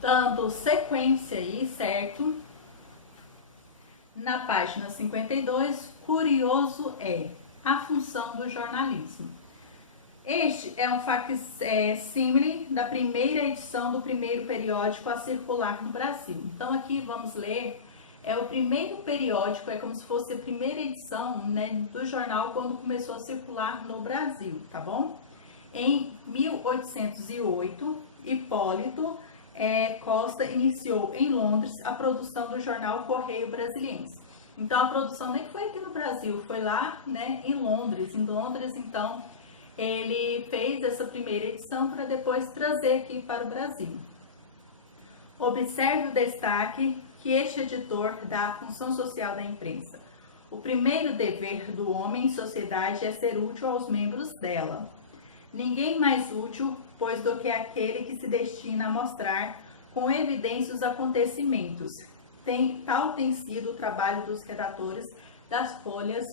dando sequência aí, certo? Na página 52, curioso é a função do jornalismo. Este é um facsímile da primeira edição do primeiro periódico a circular no Brasil. Então aqui vamos ler, é o primeiro periódico, é como se fosse a primeira edição, né, do jornal quando começou a circular no Brasil, tá bom? Em 1808, Hipólito Costa iniciou em Londres a produção do jornal Correio Brasiliense. Então a produção nem foi aqui no Brasil, foi lá, né, em Londres. Em Londres, então, ele fez essa primeira edição para depois trazer aqui para o Brasil. Observe o destaque que este editor dá à função social da imprensa. O primeiro dever do homem em sociedade é ser útil aos membros dela. Ninguém mais útil, pois, do que aquele que se destina a mostrar com evidência os acontecimentos. Tal tem sido o trabalho dos redatores das folhas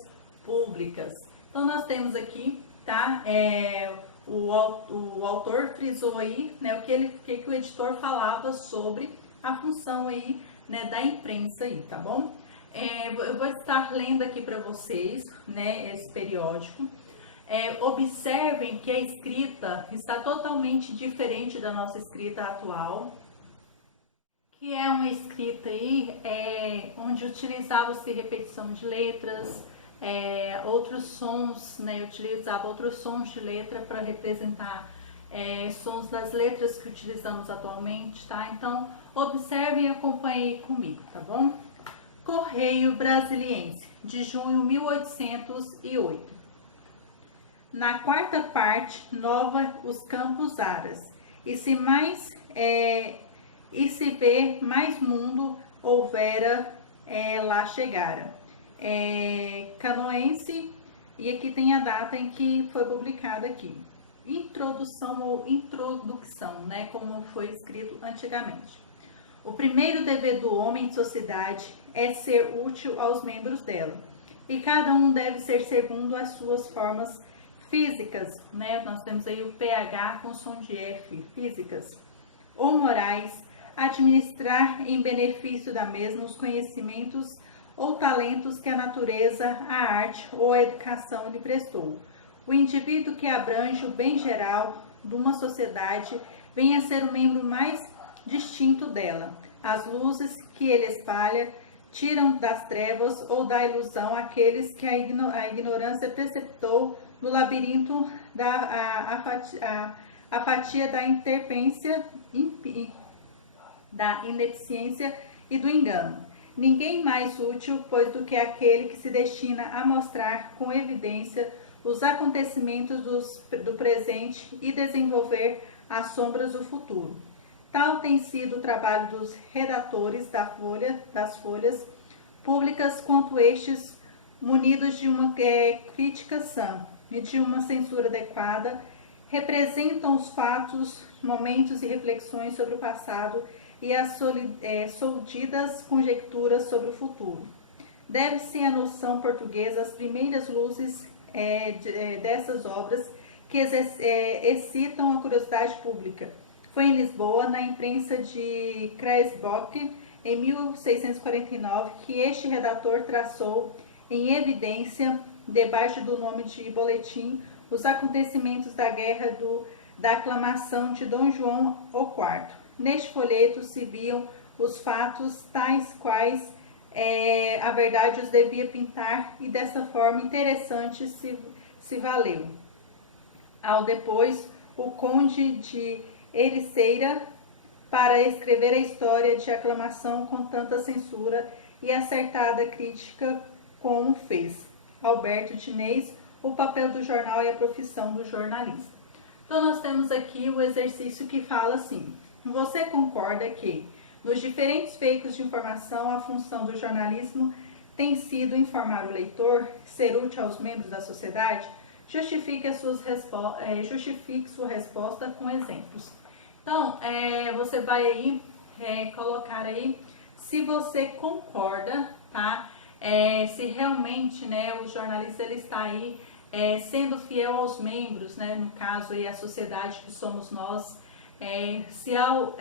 públicas. Então, nós temos aqui, tá? O autor frisou aí, né, o que o editor falava sobre a função aí, né, da imprensa aí, tá bom? Eu vou estar lendo aqui para vocês, né, esse periódico. Observem que a escrita está totalmente diferente da nossa escrita atual, que é uma escrita aí onde utilizava-se repetição de letras, outros sons, né, utilizava outros sons de letra para representar sons das letras que utilizamos atualmente, tá? Então, observem e acompanhem comigo, tá bom? Correio Brasiliense, de junho de 1808. Na quarta parte, nova os campos aras, e se vê mais mundo houvera lá chegara. Canoense, e aqui tem a data em que foi publicado aqui. Introdução ou introdução, né, como foi escrito antigamente. O primeiro dever do homem em sociedade é ser útil aos membros dela, e cada um deve ser segundo as suas formas físicas, né? Nós temos aí o pH com som de F, físicas, ou morais, administrar em benefício da mesma os conhecimentos ou talentos que a natureza, a arte ou a educação lhe prestou. O indivíduo que abrange o bem geral de uma sociedade vem a ser o membro mais distinto dela. As luzes que ele espalha tiram das trevas ou da ilusão aqueles que a ignorância preceptou no labirinto da afatia da interpência, da ineficiência e do engano. Ninguém mais útil, pois, do que aquele que se destina a mostrar com evidência os acontecimentos do presente e desenvolver as sombras do futuro. Tal tem sido o trabalho dos redatores das folhas públicas, quanto estes, munidos de uma crítica sã e de uma censura adequada, representam os fatos, momentos e reflexões sobre o passado e as soldidas conjecturas sobre o futuro. Deve-se à noção portuguesa as primeiras luzes dessas obras que excitam a curiosidade pública. Foi em Lisboa, na imprensa de Kreisbock, em 1649, que este redator traçou em evidência, debaixo do nome de boletim, os acontecimentos da guerra da aclamação de Dom João IV. Neste folheto se viam os fatos tais quais a verdade os devia pintar, e dessa forma interessante se valeu. Ao depois, o conde de Ericeira, para escrever a história de aclamação com tanta censura e acertada crítica como fez. Alberto Diniz, o papel do jornal e a profissão do jornalista. Então nós temos aqui o exercício que fala assim: você concorda que nos diferentes veículos de informação a função do jornalismo tem sido informar o leitor, ser útil aos membros da sociedade? Justifique sua resposta com exemplos. Então, você vai aí colocar aí se você concorda, tá? Se realmente, né, o jornalista ele está aí sendo fiel aos membros, né? No caso aí a sociedade que somos nós, Se ao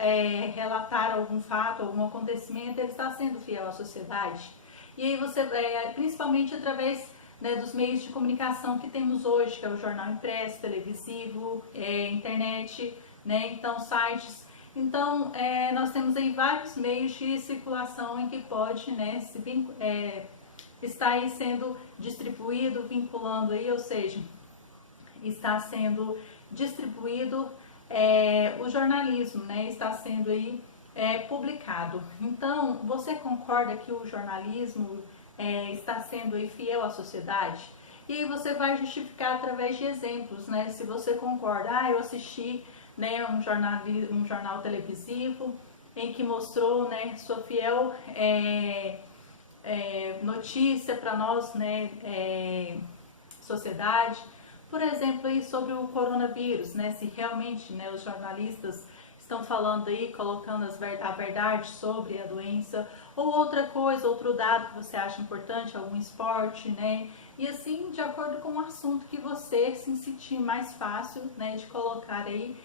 relatar algum fato, algum acontecimento, ele está sendo fiel à sociedade. E aí você, principalmente através, né, dos meios de comunicação que temos hoje, que é o jornal impresso, televisivo, internet, né, então sites. Então, nós temos aí vários meios de circulação em que pode, né, estar aí sendo distribuído, vinculando aí, ou seja, está sendo distribuído o jornalismo, né, está sendo aí publicado. Então, você concorda que o jornalismo está sendo aí fiel à sociedade? E aí você vai justificar através de exemplos, né? Se você concorda, eu assisti, né, um jornal televisivo em que mostrou, né, sua fiel notícia para nós, né, sociedade. Por exemplo, aí sobre o coronavírus, né, se realmente, né, os jornalistas estão falando aí, colocando a verdade sobre a doença, ou outra coisa, outro dado que você acha importante, algum esporte, né? E assim, de acordo com o assunto que você se sentir mais fácil, né, de colocar aí,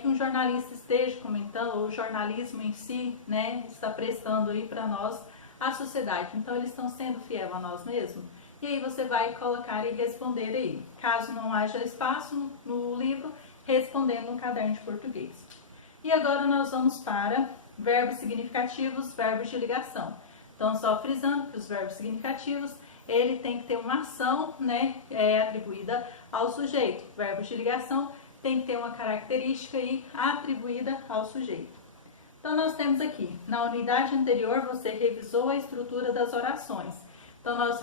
que um jornalista esteja comentando, ou o jornalismo em si, né, está prestando aí para nós, a sociedade. Então, eles estão sendo fiéis a nós mesmos. E aí você vai colocar e responder aí. Caso não haja espaço no livro, respondendo no caderno de português. E agora nós vamos para verbos significativos, verbos de ligação. Então, só frisando que os verbos significativos, ele tem que ter uma ação, né, atribuída ao sujeito. Verbos de ligação tem que ter uma característica aí atribuída ao sujeito. Então, nós temos aqui, na unidade anterior, você revisou a estrutura das orações. Então, nós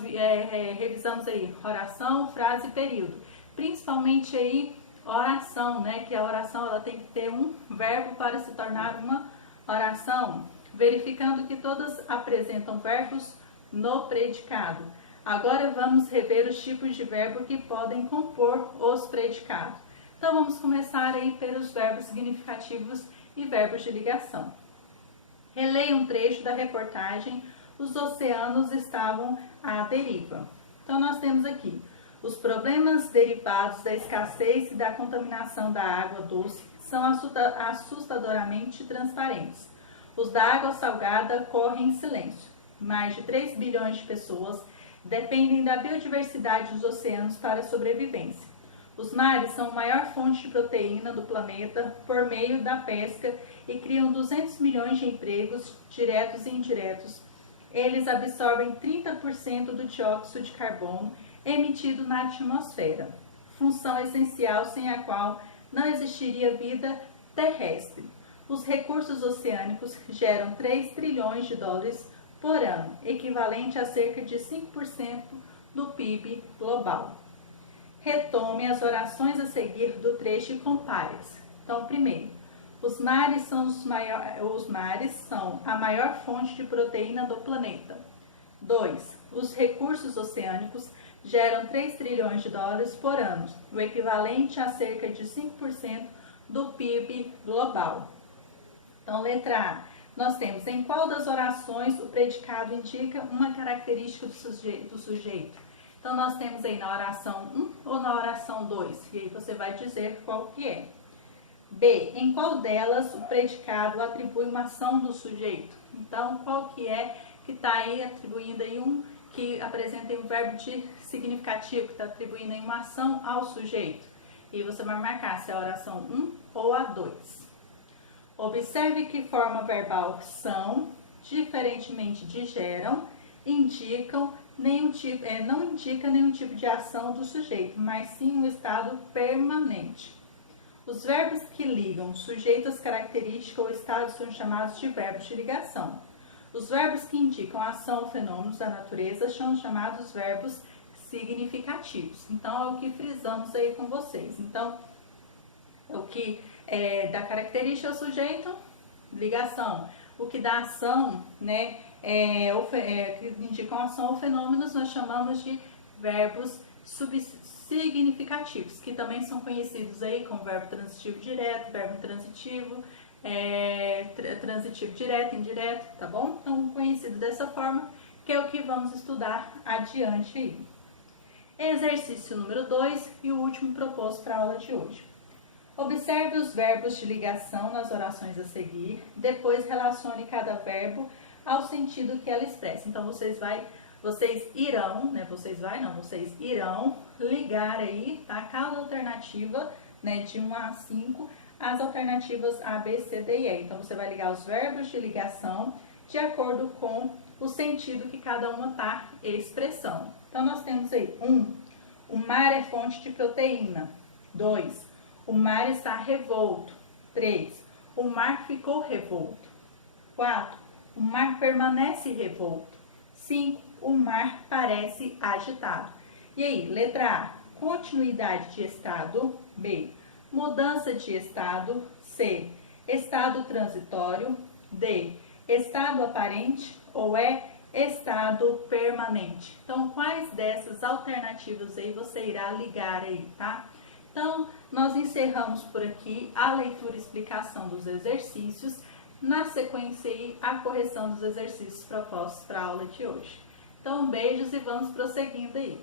revisamos aí oração, frase e período. Principalmente aí, oração, né? Que a oração ela tem que ter um verbo para se tornar uma oração, verificando que todas apresentam verbos no predicado. Agora vamos rever os tipos de verbo que podem compor os predicados. Então vamos começar aí pelos verbos significativos e verbos de ligação. Releia um trecho da reportagem Os oceanos estavam à deriva. Então nós temos aqui os problemas derivados da escassez e da contaminação da água doce são assustadoramente transparentes. Os da água salgada correm em silêncio. Mais de 3 bilhões de pessoas dependem da biodiversidade dos oceanos para a sobrevivência. Os mares são a maior fonte de proteína do planeta por meio da pesca e criam 200 milhões de empregos diretos e indiretos. Eles absorvem 30% do dióxido de carbono emitido na atmosfera, função essencial sem a qual não existiria vida terrestre. Os recursos oceânicos geram 3 trilhões de dólares por ano, equivalente a cerca de 5% do PIB global. Retome as orações a seguir do trecho e compare-as. Então, primeiro, os mares são a maior fonte de proteína do planeta. 2. Os recursos oceânicos geram 3 trilhões de dólares por ano, o equivalente a cerca de 5% do PIB global. Então, letra A, nós temos em qual das orações o predicado indica uma característica do sujeito. Então, nós temos aí na oração 1 ou na oração 2, e aí você vai dizer qual que é. B, em qual delas o predicado atribui uma ação do sujeito. Então, qual que é que está aí atribuindo aí que apresenta aí um verbo de significativo, que está atribuindo aí uma ação ao sujeito. E você vai marcar se é a oração 1 ou a 2. Observe que forma verbal são, diferentemente de geram, indicam, não indica nenhum tipo de ação do sujeito, mas sim um estado permanente. Os verbos que ligam sujeitos, características ou estados são chamados de verbos de ligação. Os verbos que indicam ação ou fenômenos da natureza são chamados verbos significativos. Então, é o que frisamos aí com vocês. Então, o que dá característica ao sujeito, ligação. O que dá ação, né, que indicam ação ou fenômenos, nós chamamos de verbos significativos, que também são conhecidos aí como verbo transitivo direto, verbo transitivo, transitivo direto, indireto, tá bom? Então, conhecido dessa forma, que é o que vamos estudar adiante aí. Exercício número 2 e o último proposto para a aula de hoje. Observe os verbos de ligação nas orações a seguir, depois relacione cada verbo ao sentido que ela expressa. Então, vocês irão ligar aí, tá? Cada alternativa, né, de 1 a 5, as alternativas A, B, C, D e E. Então, você vai ligar os verbos de ligação de acordo com o sentido que cada uma está expressando. Então, nós temos aí 1, o mar é fonte de proteína. 2, o mar está revolto. 3, o mar ficou revolto. 4, o mar permanece revolto. 5, o mar parece agitado. E aí, letra A, continuidade de estado. B, mudança de estado. C, estado transitório. D, estado aparente. Ou estado permanente. Então, quais dessas alternativas aí você irá ligar aí, tá? Então, nós encerramos por aqui a leitura e explicação dos exercícios. Na sequência aí, a correção dos exercícios propostos para a aula de hoje. Então, beijos e vamos prosseguindo aí.